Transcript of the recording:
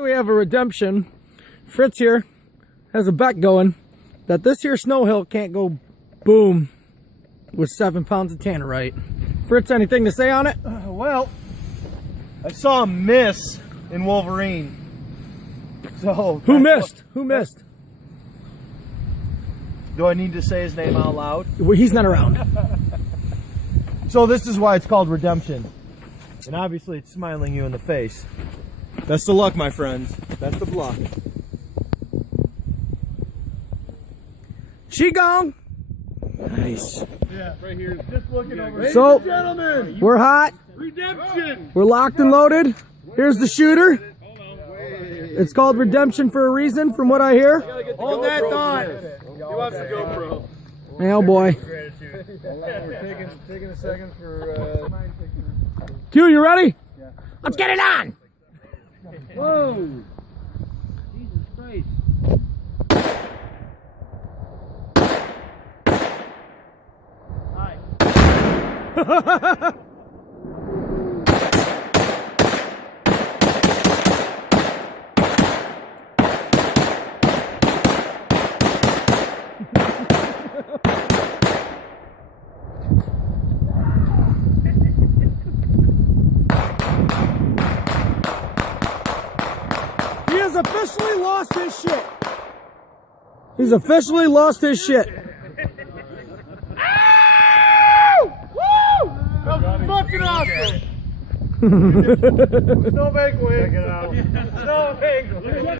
We have a redemption. Fritz here has a bet going that this here snow hill can't go boom with 7 pounds of Tannerite. Fritz, anything to say on it? Well, I saw him miss in Wolverine. So Who missed? Who missed? Do I need to say his name out loud? Well, he's not around. So this is why it's called redemption. And obviously it's smiling you in the face. Best of luck, my friends. Best of luck. She gone. Nice. Yeah, right here. Just looking over. So, Gentlemen, we're hot. redemption. We're locked and loaded. Here's the shooter. It's called redemption for a reason, from what I hear. Hold that thought. He wants the GoPro. Oh boy. We're taking a second for. Q, you ready? Yeah. Let's get it on. Whoa! Jesus Christ! Hi. He has officially lost his shit. He's officially lost his shit. That's fucking awesome! Snowbank win. Check it out. Snowbank win.